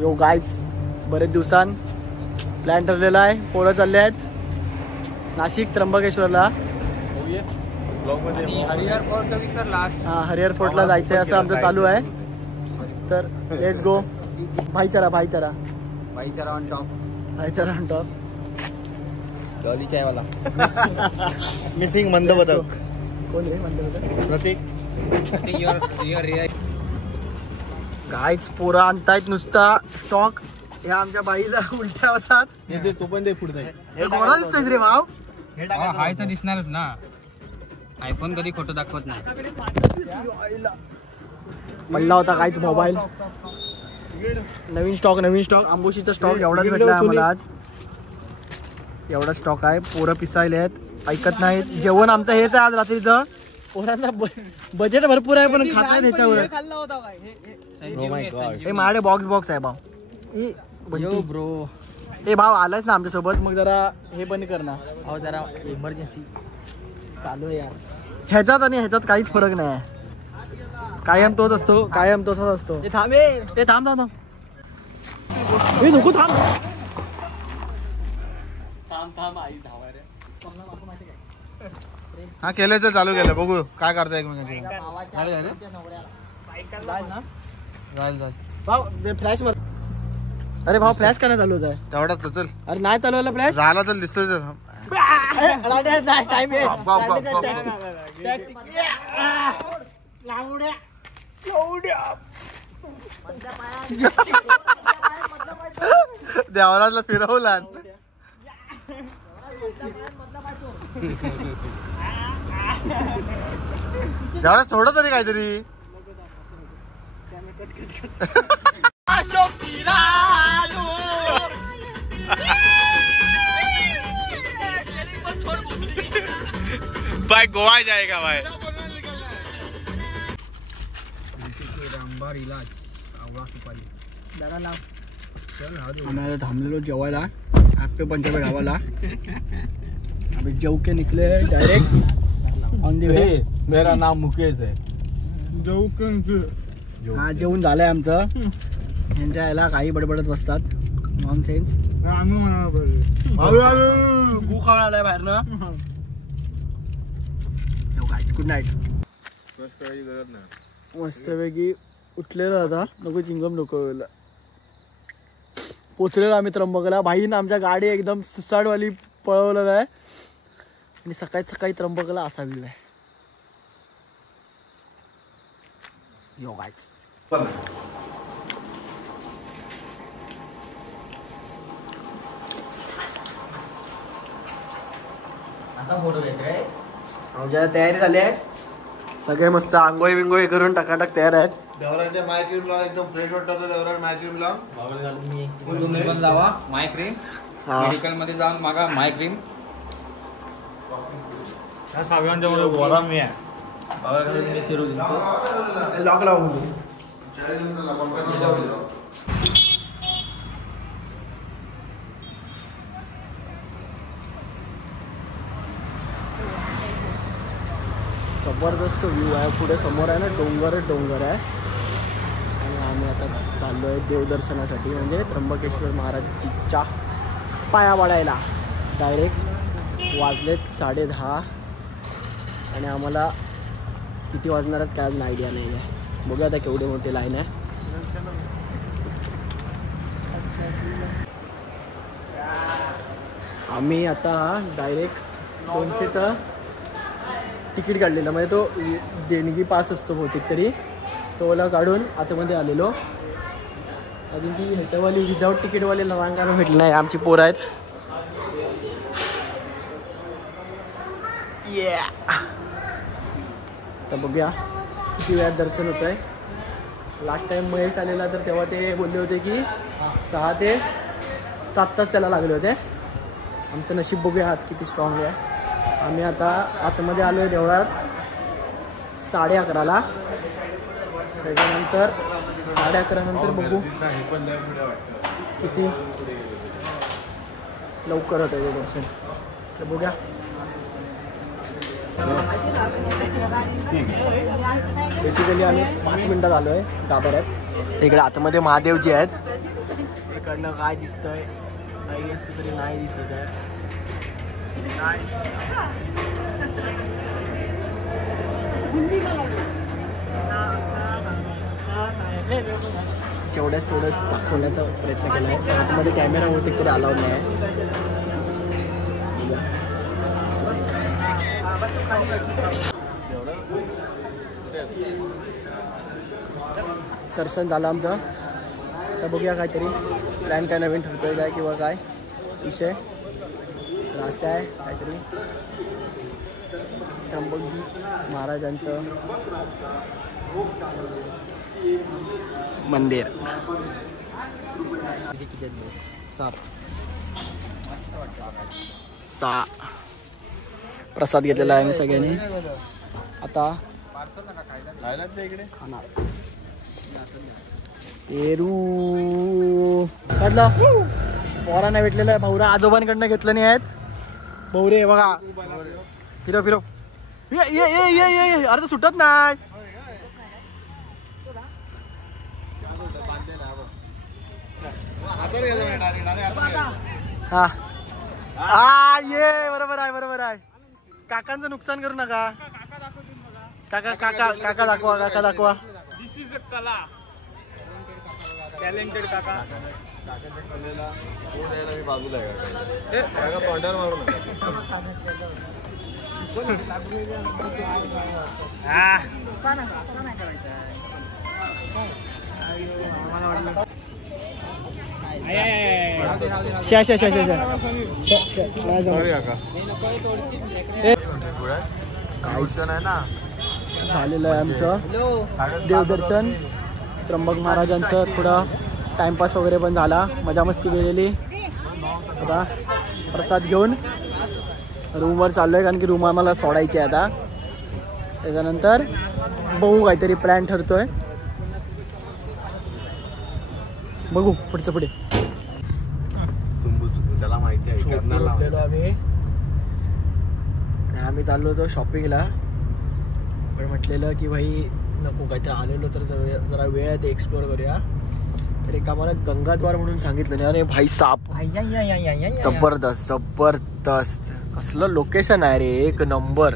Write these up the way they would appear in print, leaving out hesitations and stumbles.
यो गाईच बरेच दिवसांत प्लॅन ठरलेला आहे. पोरं चालले आहेत नाशिक त्र्यंबकेश्वरला. हरिहर फोर्ट विसरला. हा, हरिहर फोर्टला जायचं आहे असं आमचं चालू आहे. तर लेट्स गो. भाईचारा भाईचारा भाईचारा ऑन टॉप. भाईचारा on top. Dolly Chaiwala. Missing मंदबदक. कोण रे मंदबदक? प्रतीक. गाईच पोरं आणतायत नुसता स्टॉक. ह्या आमच्या बाईला उलट्या होतात. तो पण दे पुढे. कोणा दिसतोय रे भाव? हाय तर दिसणारच ना. आयफोन कधी खोटं दाखवत नाही. पडला होता काहीच मोबाईल. नवीन स्टॉक आंबोशीचा स्टॉक एवढाच भेटला आम्हाला आज. एवढा स्टॉक आहे. पोरं पिसायले आहेत, ऐकत नाहीत. जेवण आमचं हेच आहे आज रात्रीचं. पोरांचा बजेट भरपूर आहे पण खाताय त्याच्यावर. हे माझे बॉक्स आहे भाऊ. ब्रो ए भाव आलायस ना आमच्यासोबत, मग जरा हे बंद कर ना. अहो जरा इमर्जन्सी चालू आहे यार. ह्याच्यात आणि ह्याच्यात काहीच फरक नाही आहे. कायम तोच असतो, कायम तोच असतो. ते थांब हे नको थांब. हा केलं चालू केलं. बघू काय करता एकमेकांची. जाईल भाऊ फ्लॅश मार. अरे भाऊ फ्लॅश का नाही चालू होत आहे? तेवढाच तो चल. अरे नाही चालवला फ्लॅश. झाला तर दिसतोय तर. देवराजला फिरवला. देवराज थोडं तरी काहीतरी. भाई गोवा जाएगा भाई. इलाज आवळा सुपारी. आम्ही थांबलेलो जेवायला आपे पंजाबी ढाबाला. अभी जेव के निकले डायरेक्ट ऑन दी वे. मेरा नाम मुकेश है. हा जेवून झालंय आमचं. यांच्या याला काही बडबडत बसतात. Non sense. गु खाऊन आलाय बाहेरनं. Good night. मस्तपैकी उठलेलं आता. नको चिंगम नको. पोचलेलो आम्ही त्र्यंबकला. भाईनं आमच्या गाडी एकदम सुसाडवाली पळवलेलं आहे आणि सकाळी त्र्यंबकला असावी आहे. योगाच असा फोटो घ्यायचा. आमच्या तयारी झाली आहे. सगळे मस्त आंघोळी बिंगोळी करून टकाटक तयार आहेत. देवराजच्या माय क्रीम लावून एकदम फ्रेश वाटतं. देवराज माय क्रीम लावून लावा. माय क्रीम मेडिकल मध्ये जाऊन मागा माय क्रीम. लॉक लावून जबरदस्त व्ह्यू आहे. पुढे समोर आहे ना डोंगर आहे. आणि आम्ही आता चाललो आहे देवदर्शनासाठी, म्हणजे त्र्यंबकेश्वर महाराजजीच्या पाया पडायला. डायरेक्ट वाजलेत 10:30 आणि आम्हाला किती वाजणार आहेत काय अजून आयडिया नाही आहे. बघूया आता केवढी मोठी लाईन आहे. आम्ही आता डायरेक्ट 200चा तिकीट काढलेलं, म्हणजे तो देणगी पास असतो बहुतेक तरी, तोला काढून आतमध्ये आलेलो. अजून ती ह्याच्यावाली विदाऊट तिकीटवाले रांगाला भेटली नाही. आमची पोरं आहेत. तर बघूया किती वेळात दर्शन होतं आहे. लास्ट टाइम महेश आलेला तर तेव्हा ते बोलले होते की 6 ते 7 तास त्याला लागले होते. आमचं नशीब बघूया आज किती स्ट्रॉंग आहे. आम्ही आता आतमध्ये आलो आहे देवळात 11:30ला. त्याच्यानंतर 11:30 नंतर बघू किती लवकर होतं आहे दर्शन. तर बघूया. बेसिकली आम्ही 5 मिनटात आलो आहे गाभाऱ्यात. तिकडे आतमध्ये महादेवजी आहेत. इकडनं काय दिसतंय काही असतं तरी नाही दिसत आहे. तेवढ्याच दाखवण्याचा प्रयत्न केला आहे. आतमध्ये कॅमेरा होते तरी अलाउड नाही आहे. दर्शन झालं आमचं. आता बघूया काहीतरी प्लॅन काय नवीन ठरतोय काय किंवा काय विषय असं आहे काहीतरी. त्र्यंबकजी महाराजांचं मंदिर. सहा प्रसाद घेतलेला आहे आम्ही सगळ्यांनी. आता पेरू काढला पोरा नाही भेटलेला आहे. भाऊरा आजोबांकडनं घेतलं नाही आहेत. भाऊरे बघा फिरव फिरव ये ये ये ये ये अरे सुटत नाही. हा हा ये बरोबर आहे. काकांचं नुकसान करू नका. काका दाखवा. दिस इज अ कला. टॅलेंटेड काका. बाजूला आहे तोंडावर मारू नका. झालेलं आहे आमचं देवदर्शन. त्र्यंबक महाराजांचं थोडं टाइमपास वगैरे पण झाला. मजा मस्ती केलेली. आता प्रसाद घेऊन रूमवर चाललो आहे कारण की रूम आम्हाला सोडायची आहे आता. त्याच्यानंतर बघू काहीतरी प्लॅन ठरतोय. बघू पुढचं पुढे. त्याला माहिती आहे आम्ही चाललो होतो शॉपिंगला पण म्हटलेलं की भाई नको काहीतरी आलेलो तर जरा वेळ आहे ते एक्सप्लोअर करूया. तर एक आम्हाला गंगाद्वार म्हणून सांगितलं नाही. अरे भाई साप जबरदस्त कसलं लोकेशन आहे रे. एक नंबर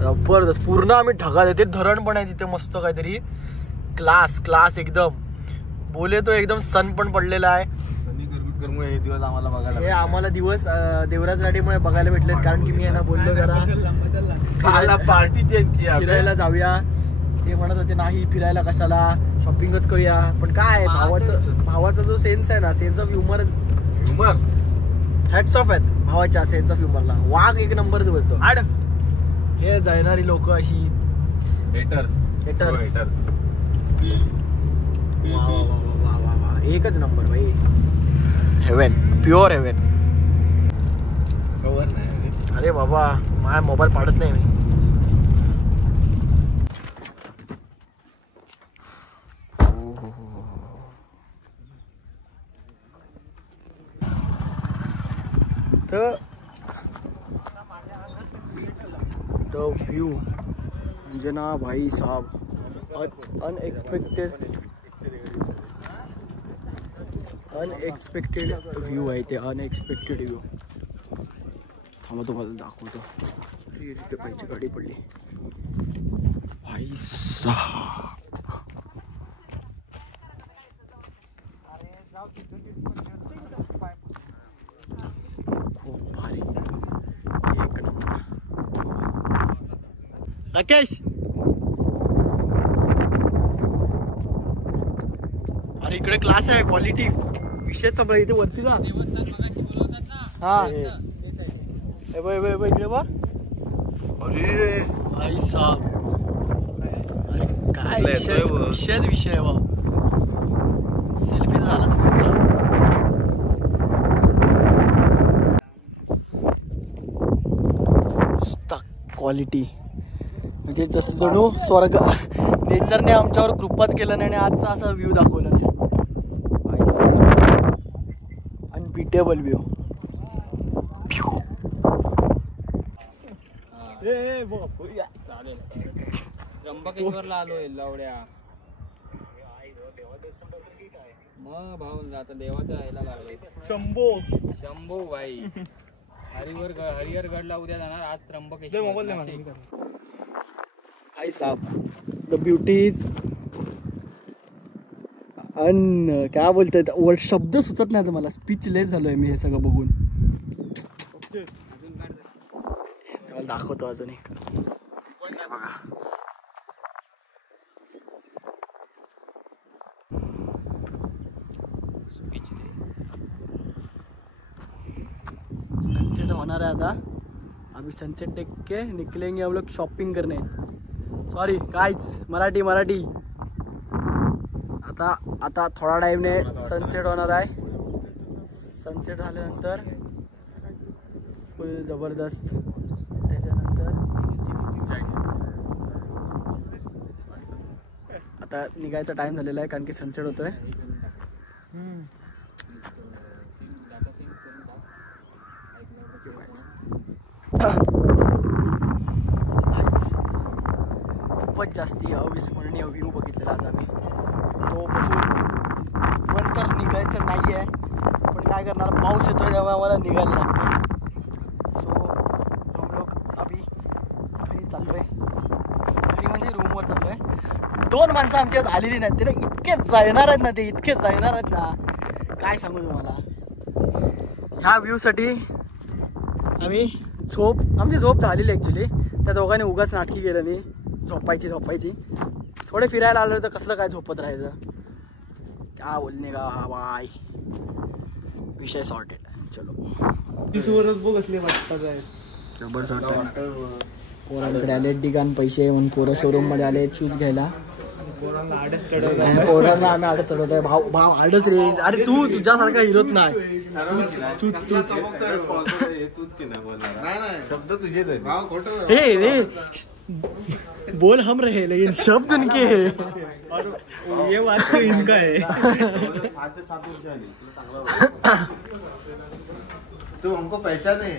जबरदस्त. पूर्ण आम्ही ढगात येते. धरण पण आहे तिथे मस्त काहीतरी क्लास एकदम. बोले तो एकदम सन पण पडलेला आहे. हे दिवस आम्हाला बघायला हे आम्हाला दिवस देवराज राठीमुळे बघायला भेटलेत कारण की मी यांना बोललो जरा पार्टी फिरायला जाऊया. ते म्हणत होते नाही फिरायला कशाला शॉपिंगच करूया. पण काय भावाचा जो सेन्स आहे ना sense of humour hats off आहेत भावाच्या सेन्स ऑफ ह्युमरला. वाघ एक नंबरच बोलतो. आड हे जाणारी लोक अशी हेटर्स वा एकच नंबर भाई. Heaven pure heaven. अरे बाबा माझा मोबाईल पाडत नाही मी. तो व्ह्यू म्हणजे ना भाई साहब अनएक्सपेक्टेड व्ह्यू आहे ते. Unexpected view. थांबा तुम्हाला दाखवतो. इथे पाहिजे गाडी पडली भाई साहब. खूप भारी एक नंबर. राकेश अरे इकडे क्लास आहे क्वालिटी विषय सगळं. इथे वरती जा. हा इकडे बा. अरे भाई साहब काय विषय आहे बा. सेल्फी झालाच पाहिजे. क्वालिटी म्हणजे जसं जणू स्वर्ग नेचरने आमच्यावर कृपाच केलं नाही आणि आजचा असा व्ह्यू दाखवला नाही. Unbeatable view. त्र्यंबकेश्वरला आलोय लावड्या. मग भाऊ आता देवाचं राहायला लागले. शंभो भाई हरिहरगडला उद्या जाणार. आज त्र्यंबकेश्वर नाशिक. आई साहब द ब्युटीज अन काय बोलतात वर्ड शब्द सुचत नाही तुम्हाला. स्पीचलेस झालोय मी हे सगळं बघून. दाखवतो अजून एक बघा. सनसेट होणार है आता. अभी सनसेट देख के निकलेंगे हम लोग शॉपिंग करने. सॉरी गाइस मराठी आता थोडा टाइमने सनसेट होणार आहे. सनसेट झाल्यानंतर फुल जबरदस्त. त्याच्यानंतर आता निघायचा टाइम झालेला आहे कारण की सनसेट होतोय. खूपच जास्ती अविस्मरणीय व्ह्यू बघितलेला आज आम्ही. तो बघून पण तर निघायचं नाही आहे पण काय करणार पाऊस येतोय तेव्हा आम्हाला निघायला लागतं. सो हम लोग अभी घरी चाललोय. घरी म्हणजे रूमवर चाललोय. 2 माणसं आमची आज आलेली नाहीत. ते इतकेच जाणार आहेत ना. ते इतकेच जाणार आहेत ना काय सांगू तुम्हाला. ह्या व्ह्यूसाठी आम्ही आमची झोप झालेली ॲक्च्युली. त्या दोघांनी उगाच नाटकी केलं नाही. झोपायची थोडे फिरायला आलो तर कसलं काय झोपत राहायचं. क्या बोलणे का बाय. विषय सॉर्टेड. चलो जबर सॉर्टेड. पोरांकडे आले डिगान पैसे म्हणून पोरं शोरूम मध्ये आले शूज घ्यायला. पोरांना आम्ही आडत चढवतोय. भाव आडच रे. अरे तू तुझ्यासारखा हिरोच नाही. तूच शब्द तुझे हे रे बोल हम रहे लेकिन शब्द उनके है. ये बात तो इनका है. 7 वर्ष आली. तू हमको पहचाने.